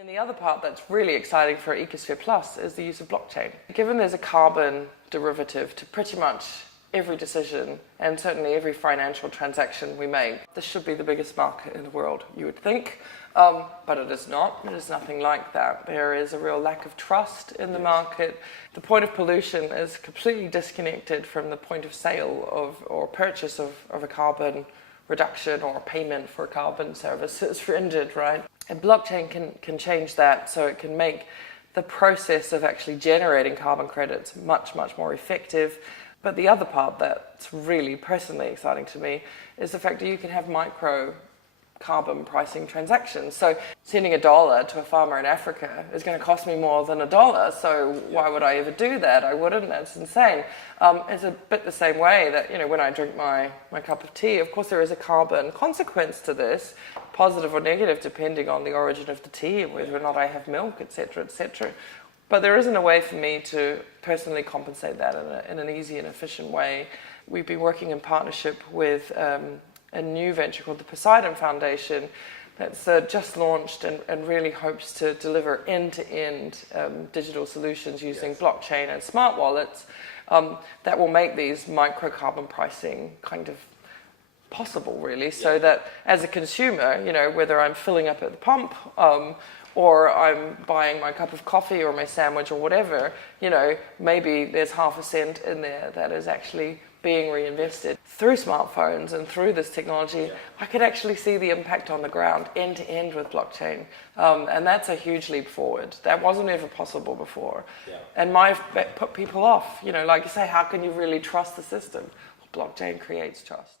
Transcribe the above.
And the other part that's really exciting for Ecosphere Plus is the use of blockchain. Given there's a carbon derivative to pretty much every decision and certainly every financial transaction we make, this should be the biggest market in the world, you would think, but it is not. It is nothing like that. There is a real lack of trust in the market. The point of pollution is completely disconnected from the point of sale or purchase of a carbon reduction or payment for carbon services rendered, right? And blockchain can change that, so it can make the process of actually generating carbon credits much, much more effective. But the other part that's really personally exciting to me is the fact that you can have micro carbon pricing transactions. So sending $1 to a farmer in Africa is going to cost me more than $1. So why would I ever do that? I wouldn't. That's insane. It's a bit the same way that, when I drink my cup of tea, of course there is a carbon consequence to this, positive or negative, depending on the origin of the tea, whether or not I have milk, etc., etc. But there isn't a way for me to personally compensate that in an easy and efficient way. We've been working in partnership with a new venture called the Poseidon Foundation that's just launched and really hopes to deliver end-to-end digital solutions using blockchain and smart wallets that will make these micro-carbon pricing kind of possible, really, so that as a consumer, whether I'm filling up at the pump or I'm buying my cup of coffee or my sandwich or whatever, maybe there's half a cent in there that is actually being reinvested. Through smartphones and through this technology, I could actually see the impact on the ground end to end with blockchain. And that's a huge leap forward. That wasn't ever possible before. And might put people off. Like you say, how can you really trust the system? Well, blockchain creates trust.